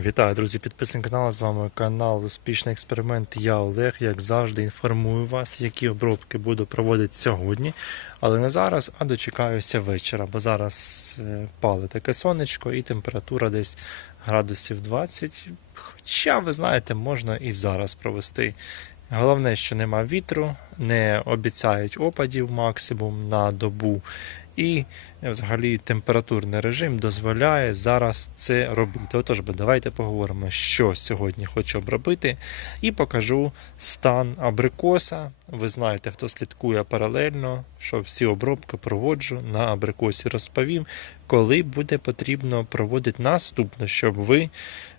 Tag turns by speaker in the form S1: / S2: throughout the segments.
S1: Вітаю, друзі, підписники каналу. З вами канал Успішний експеримент. Я Олег. Як завжди, інформую вас, які обробки буду проводити сьогодні. Але не зараз, а дочекаюся вечора, бо зараз е, пале таке сонечко і температура десь градусів 20. Хоча, ви знаєте, можна і зараз провести. Головне, що нема вітру, не обіцяють опадів максимум на добу. І взагалі температурний режим дозволяє зараз це робити. Отож, давайте поговоримо, що сьогодні хочу обробити, і покажу стан абрикоса. Ви знаєте, хто слідкує паралельно, що всі обробки проводжу на абрикосі. Розповім, коли буде потрібно проводити наступне, щоб ви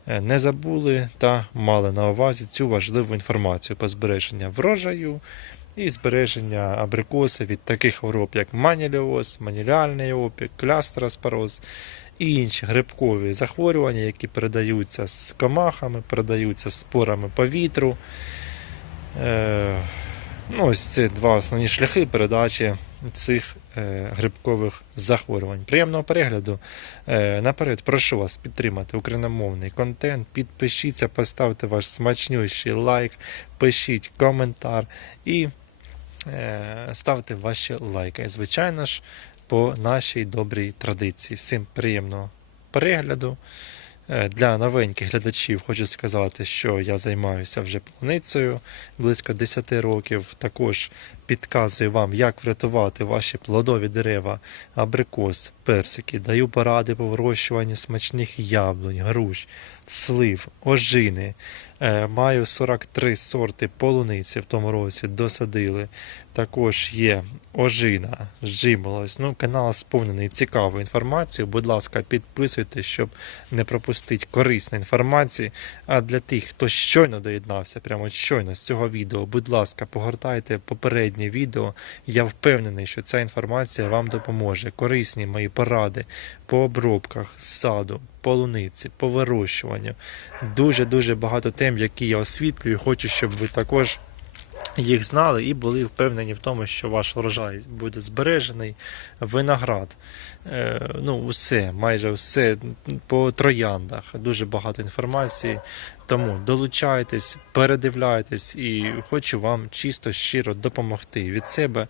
S1: е, не забули та мали на увазі цю важливу інформацію по збереженню врожаю і збереження абрикоса від таких хвороб, як маніліоз, маніліальний опік, клястероспороз і інші грибкові захворювання, які передаються з комахами, передаються спорами повітру. Е, ну, ось це два основні шляхи передачі цих е, грибкових захворювань. Приємного перегляду. Е, наперед прошу вас підтримати україномовний контент. Підпишіться, поставте ваш смачнющий лайк, пишіть коментар і ставте ваші лайки. І, Звичайно ж, по нашій добрій традиції. Всім приємного перегляду. Е, Для новеньких глядачів хочу сказати, що я займаюся вже полуницею близько 10 років. Також підказую вам, як врятувати ваші плодові дерева, абрикос, персики. Даю поради по вирощуванню смачних яблунь, груш, слив, ожини. Е, Маю 43 сорти полуниці в тому році досадили. Також є ожина, жимолось. Ну, канал сповнений цікавою інформацією. Будь ласка, підписуйтесь, щоб не пропустити корисної інформації. А для тих, хто щойно доєднався, прямо щойно з цього відео, будь ласка, погортайте попереднє відео. Я впевнений, що ця інформація вам допоможе. Корисні мої поради по обробках саду, полуниці, по вирощуванню. Дуже-дуже багато тем, які я освітлюю. Хочу, щоб ви також їх знали і були впевнені в тому, що ваш врожай буде збережений. Виноград, е, ну, усе, майже все по трояндах. Дуже багато інформації. Тому долучайтесь, передивляйтесь і хочу вам чисто щиро допомогти від себе.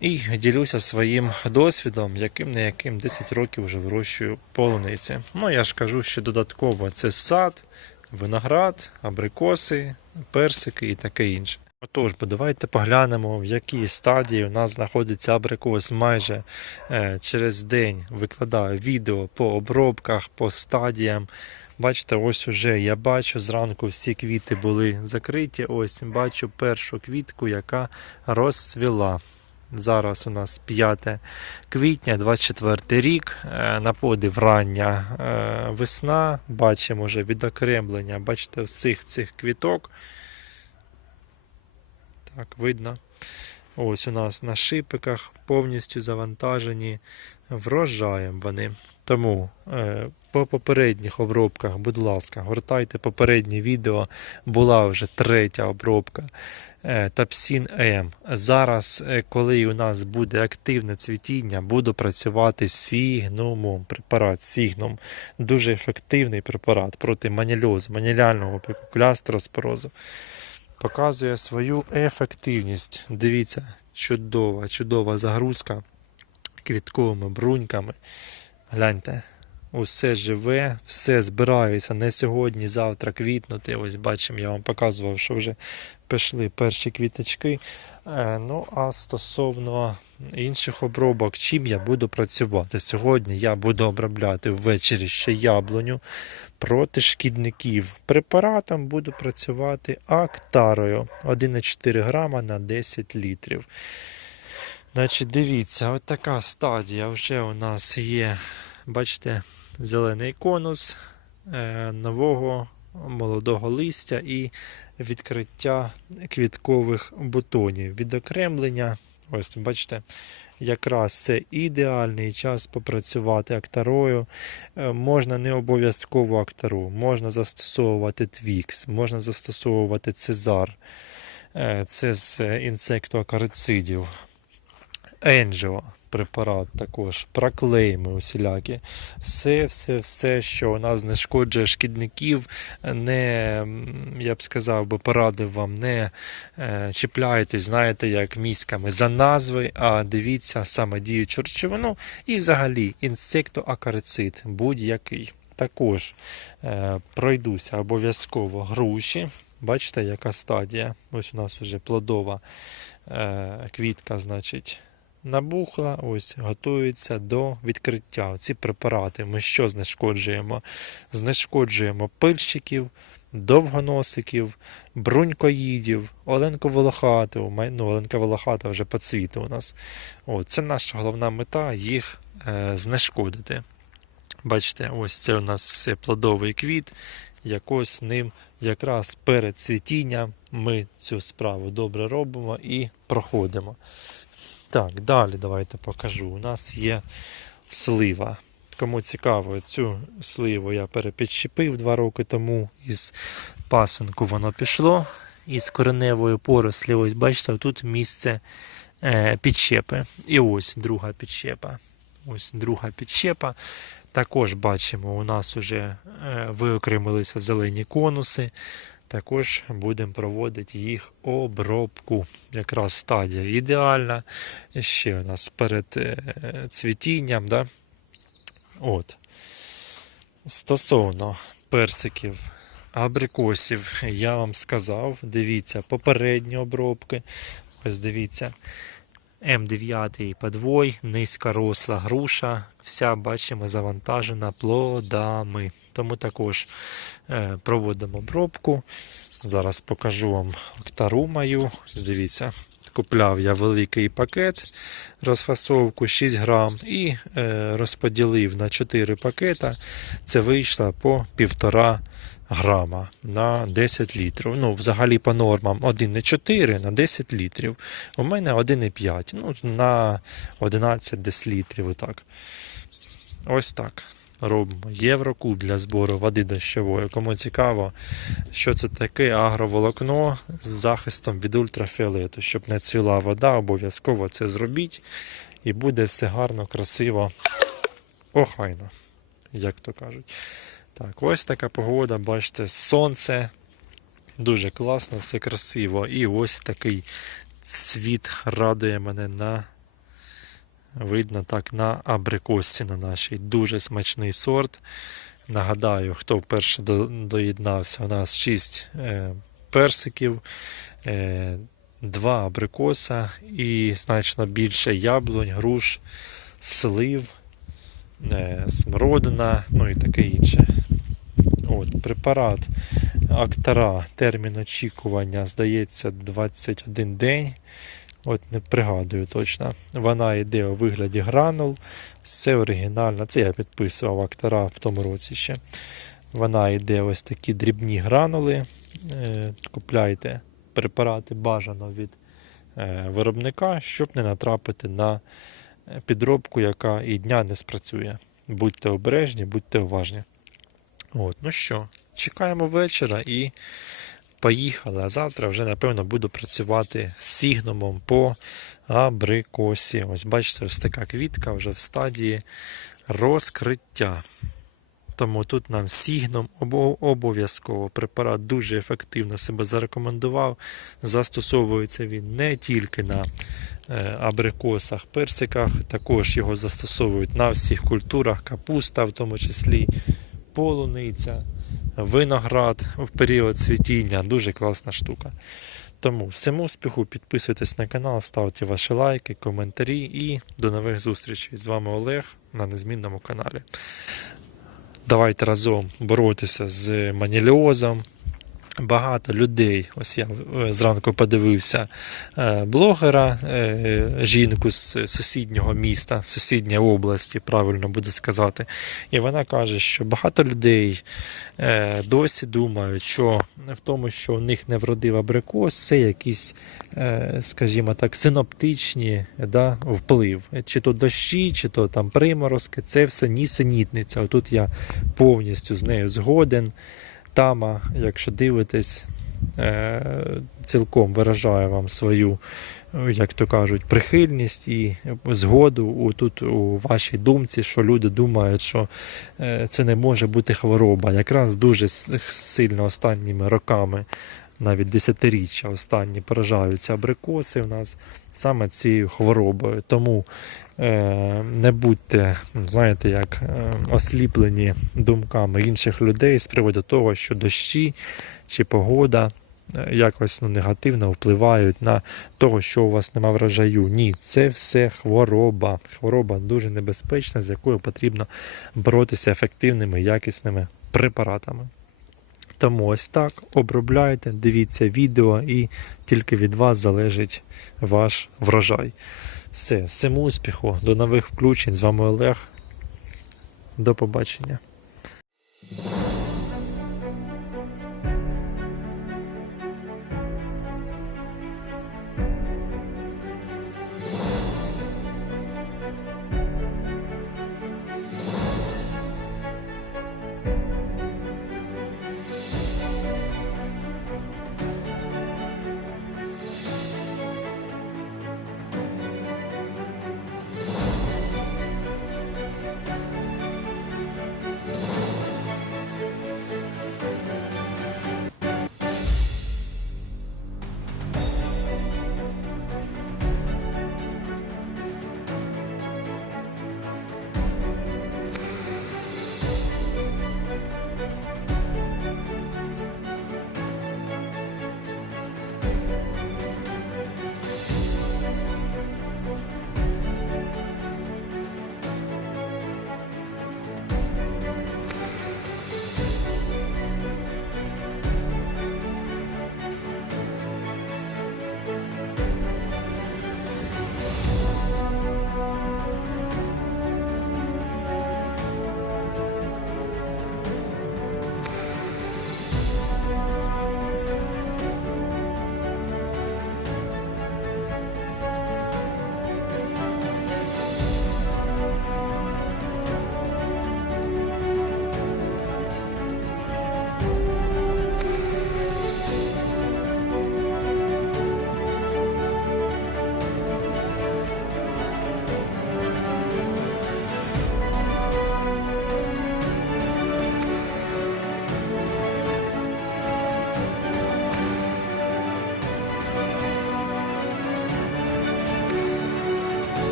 S1: І ділюся своїм досвідом, яким не яким 10 років вже вирощую полуниці. Ну я ж кажу, що додатково це сад, виноград, абрикоси, персики і таке інше. Отож, бо давайте поглянемо, в якій стадії у нас знаходиться абрикос. Майже е, через день викладаю відео по обробках, по стадіям. Бачите, ось уже я бачу, зранку всі квіти були закриті. Ось бачу першу квітку, яка розцвіла. Зараз у нас 5 квітня, 24 рік. Е, На подив рання е, весна. Бачимо вже відокремлення. Бачите, всіх цих квіток. Так, видно. Ось у нас на шипиках повністю завантажені врожаєм вони. Тому е, по попередніх обробках, будь ласка, гортайте попереднє відео. Була вже третя обробка. Е, Тапсін М. Зараз, е, коли у нас буде активне цвітіння, буду працювати з сігнумом. Препарат Сігнум. Дуже ефективний препарат проти манільозу, маніляльного опіку, клястероспорозу. Показує свою ефективність. Дивіться, чудова, чудова загрузка квітковими бруньками. Гляньте, усе живе, все збирається не сьогодні, завтра квітнути. Ось бачимо, я вам показував, що вже пішли перші квіточки. Е, Ну, а стосовно інших обробок, чим я буду працювати? Сьогодні я буду обробляти ввечері ще яблуню проти шкідників. Препаратом буду працювати актарою 1,4 грама на 10 літрів. Значить, дивіться, от така стадія вже у нас є, бачите, зелений конус е, нового молодого листя і відкриття квіткових бутонів. Відокремлення, ось бачите, якраз це ідеальний час попрацювати актарою. Е, Можна не обов'язково актару, можна застосовувати твікс, можна застосовувати цезар. Е, Це з інсектоакарицидів. Енджіо. Препарат також, проклейми усілякі. Все, все, все, що у нас знешкоджує шкідників, не, я б сказав би, порадив вам, не е, чіпляйтесь, знаєте, як міськами за назви, а дивіться саме діючу речовину і взагалі інсектоакарицид будь-який. Також е, пройдуся обов'язково груші. Бачите, яка стадія? Ось у нас вже плодова е, квітка, значить, набухла, ось готується до відкриття. Ці препарати ми що знешкоджуємо? Знешкоджуємо пильщиків, довгоносиків, брунькоїдів, оленку волохату. Ну, оленка волохата вже по цвіту у нас. О, це наша головна мета їх е, знешкодити. Бачите, ось це у нас все плодовий квіт. Якось ним якраз перед цвітінням ми цю справу добре робимо і проходимо. Так, далі давайте покажу. У нас є слива. Кому цікаво, цю сливу я перепідщепив два роки тому. Із пасинку воно пішло. Із кореневої порослі, ось бачите, тут місце е, підщепи. І ось друга підщепа. Ось друга підщепа. Також бачимо, у нас вже е, виокремилися зелені конуси. Також будемо проводити їх обробку. Якраз стадія ідеальна. Ще у нас перед е, цвітінням. Да? От. Стосовно персиків, абрикосів, я вам сказав, дивіться, попередні обробки. Ось дивіться. М9 подвой, низька росла груша, вся бачимо завантажена плодами. Тому також е, проводимо обробку. Зараз покажу вам октару мою. Дивіться, купляв я великий пакет розфасовку 6 грам і е, розподілив на 4 пакета. Це вийшло по 1,5 грама на 10 літрів. Ну, взагалі по нормам 1,4 на 10 літрів. У мене 1,5 ну, на 11 десь літрів. Отак. Ось так. Робимо єврокуб для збору води дощової. Кому цікаво, що це таке агроволокно з захистом від ультрафіолету. Щоб не цвіла вода, обов'язково це зробіть. І буде все гарно, красиво, охайно, як то кажуть. Так, ось така погода, бачите, сонце. Дуже класно, все красиво. І ось такий цвіт радує мене на. Видно так на абрикосці на нашій. Дуже смачний сорт. Нагадаю, хто вперше до- доєднався, у нас 6 е, персиків, е, 2 абрикоса і значно більше яблунь, груш, слив, е, смородина, ну і таке інше. От, препарат Актара, термін очікування, здається, 21 день. От не пригадую точно. Вона йде у вигляді гранул. Все оригінально. Це я підписував Актара в тому році ще. Вона йде ось такі дрібні гранули. Е, Купляйте препарати бажано від е, виробника, щоб не натрапити на е, підробку, яка і дня не спрацює. Будьте обережні, будьте уважні. От, ну що, чекаємо вечора і поїхали. А завтра вже, напевно, буду працювати з сігнумом по абрикосі. Ось бачите, ось така квітка вже в стадії розкриття. Тому тут нам сігном обов'язково препарат дуже ефективно себе зарекомендував. Застосовується він не тільки на е, абрикосах, персиках, також його застосовують на всіх культурах, капуста, в тому числі полуниця, виноград в період цвітіння. Дуже класна штука. Тому всім успіху, підписуйтесь на канал, ставте ваші лайки, коментарі і до нових зустрічей. З вами Олег на незмінному каналі. Давайте разом боротися з маніліозом. Багато людей, ось я е, зранку подивився е, блогера, е, жінку з сусіднього міста, сусідньої області, правильно буде сказати. І вона каже, що багато людей досі думають, що в тому, що у них не вродив абрикос, це якісь, скажімо так, синоптичні да, вплив. Чи то дощі, чи то там приморозки, це все нісенітниця. Отут я повністю з нею згоден. Тама, якщо дивитесь, е, цілком виражаю вам свою як то кажуть, прихильність і згоду у, тут у вашій думці, що люди думають, що е, це не може бути хвороба. Якраз дуже сильно останніми роками, навіть десятиріччя останні поражаються абрикоси в нас саме цією хворобою. Тому не будьте, знаєте, як е, осліплені думками інших людей з приводу того, що дощі чи погода е, якось ну, негативно впливають на того, що у вас нема врожаю. Ні, це все хвороба. Хвороба дуже небезпечна, з якою потрібно боротися ефективними, якісними препаратами. Тому ось так обробляйте, дивіться відео, і тільки від вас залежить ваш врожай. Все, всім успіху, до нових включень. З вами Олег. До побачення.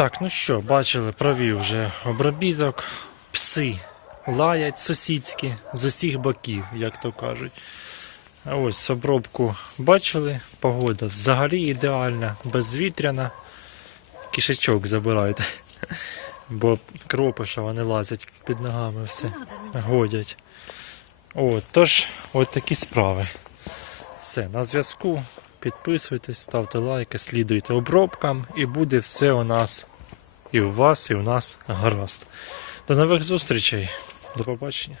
S1: Так, ну що, бачили, провів вже обробіток. Пси лаять сусідські з усіх боків, як то кажуть. Ось обробку бачили, погода взагалі ідеальна, безвітряна. Кишечок забирайте. Бо кропиша вони лазять під ногами все. Годять. От, тож, от такі справи. Все, на зв'язку. Підписуйтесь, ставте лайки, слідуйте обробкам, і буде все у нас і у вас, і у нас гаразд. До нових зустрічей. До побачення.